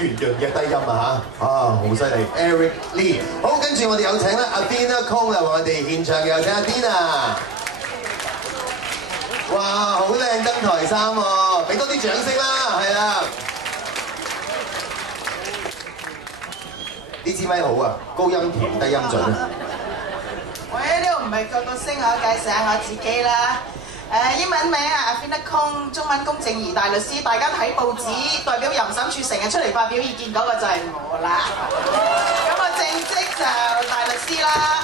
圓潤嘅低音啊嚇，好犀利 ，Eric Lee。好，跟住我哋有請咧 Athena Kong 嚟為我哋獻唱嘅，有請 Athena。哇，好靚登台衫喎，俾多啲掌聲啦，係啊！呢支咪好啊，高音甜，低音準啊！喂，呢度唔係個個星，我介紹下我自己啦。英文名啊 Athena Kong， 中文公正儀大律師。大家睇報紙，代表淫審處成日出嚟發表意見嗰個就係我啦。咁我正職就大律師啦。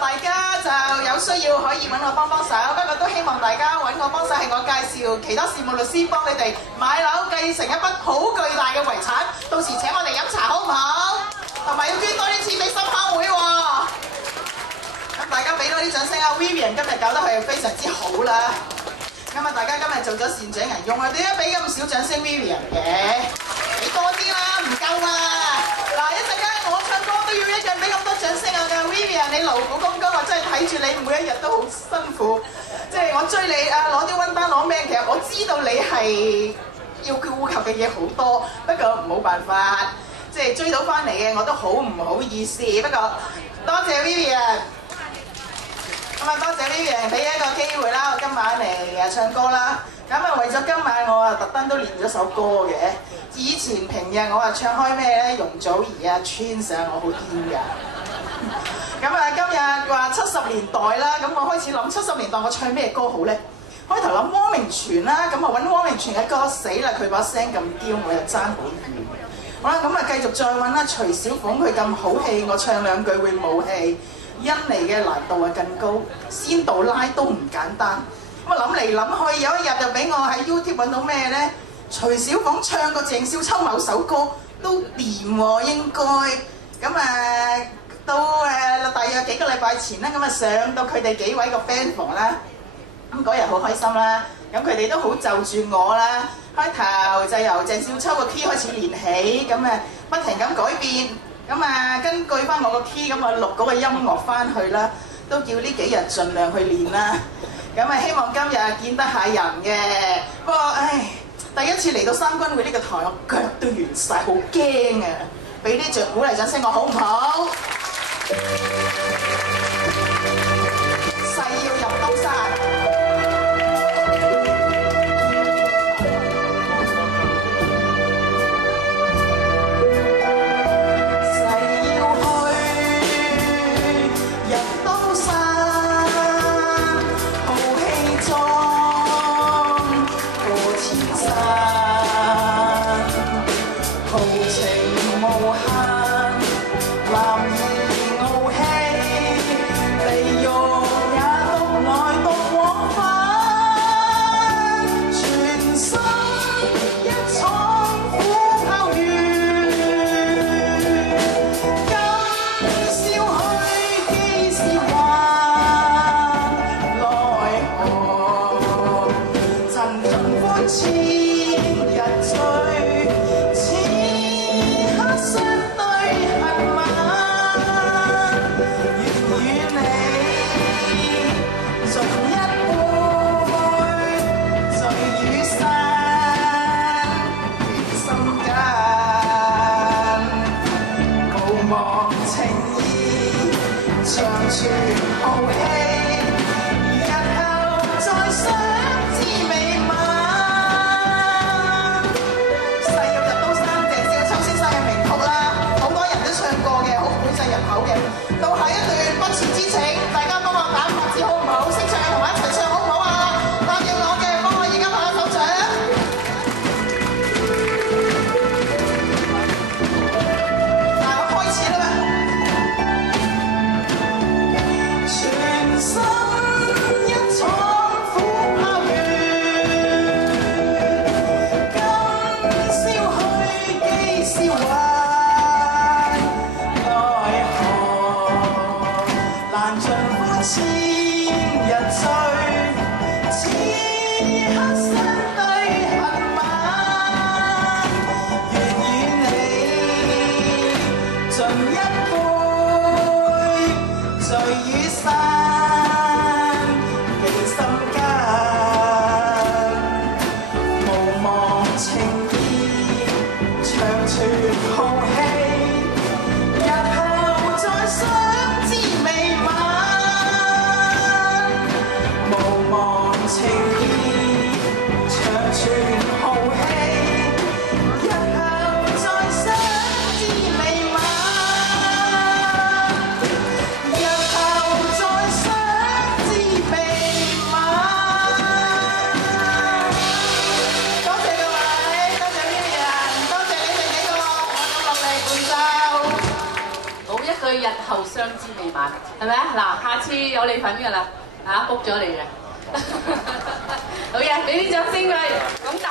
大家就有需要可以揾我幫手，不過都希望大家揾我幫手係我介紹其他事務律師幫你哋買樓繼承一筆好巨大嘅遺產，到時請我哋飲茶好唔好？同埋要捐多啲錢俾深烤會喎。咁大家俾多啲掌聲啊 ！Vivian 今日搞得係非常之好啦。咁啊，大家今日做咗善長人翁啊，點解俾咁少掌聲 Vivian 嘅？俾多啲啦，唔夠啊！嗱，一陣間我唱歌都要一樣俾咁多掌聲啊！Vivian 你勞苦功高啊，真係睇住你每一日都好辛苦。即係我追你啊，攞啲溫單攞命，其實我知道你係要顧及嘅嘢好多，不過冇辦法，即係追到翻嚟嘅我都好唔好意思。不過多謝 Vivian。咁啊，多謝 Vivian 俾一個機會啦，我今晚嚟唱歌啦。咁啊，為咗今晚我啊特登都練咗首歌嘅。以前平日我啊唱開咩咧？容祖兒啊、Twins 啊，我好癲㗎。咁啊，今日話70年代啦，咁我開始諗70年代我唱咩歌好咧？開頭諗汪明荃啦，咁啊揾汪明荃嘅歌死啦，佢把聲咁嬌，我又爭好遠。好啦，咁啊繼續再揾啦，徐小鳳佢咁好氣，我唱兩句會冇氣。甄妮嘅難度啊更高，仙杜拉都唔簡單。咁啊諗嚟諗去，有一日就俾我喺 YouTube 揾到咩咧？徐小鳳唱過鄭少秋某首歌都掂喎，應該。咁啊到大約幾個禮拜前咧，咁啊上到佢哋幾位個 band 房啦。咁嗰日好開心啦，咁佢哋都好就住我啦。開頭就由鄭少秋個 key 開始練起，咁啊不停咁改變。咁啊，根據翻我個 key 咁啊錄嗰個音樂翻去啦，都叫呢幾日盡量去練啦。咁啊，希望今日見得下人嘅。不過唉，第一次嚟到三軍會呢個台，我腳都軟晒，好驚啊！俾啲鼓勵掌聲我好唔好？誓要入刀山。情意長存好一句日後相知未晚，係咪啊？嗱，下次有你份㗎啦，book咗你嘅。好嘅，俾啲掌聲佢，咁大。